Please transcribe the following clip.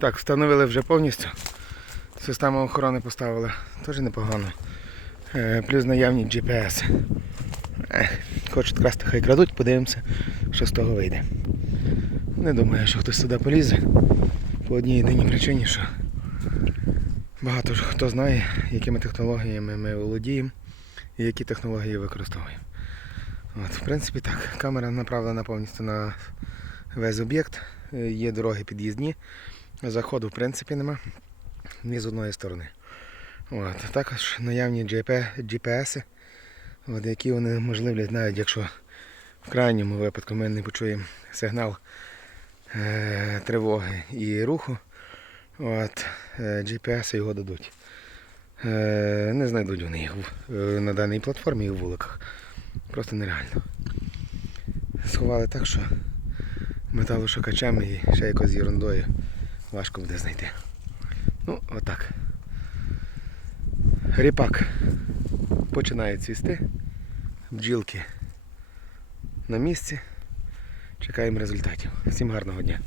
Так, встановили вже повністю. Систему охорони поставили. Теж непогано. Е, Плюс наявні GPS. Хочуть красти, хай крадуть, подивимося, що з того вийде. Не думаю, що хтось сюди полізе. По одній єдиній причині, що багато хто знає, якими технологіями ми володіємо і які технології використовуємо. От, в принципі, так. Камера направлена повністю на весь об'єкт. Е, Є дороги під'їзні. Заходу в принципі нема. Ні з одної сторони. От. Також наявні GPS, от, які вони можливі, навіть якщо в крайньому випадку ми не почуємо сигнал е, тривоги і руху, от, е, GPS його дадуть. Е, не знайдуть вони їх е, на даній платформі і в вуликах. Просто нереально. Сховали так, що металошукачами і ще якось ерундою важко буде знайти. Ну, отак. Ріпак починає цвісти. Бджілки на місці. Чекаємо результатів. Всім гарного дня.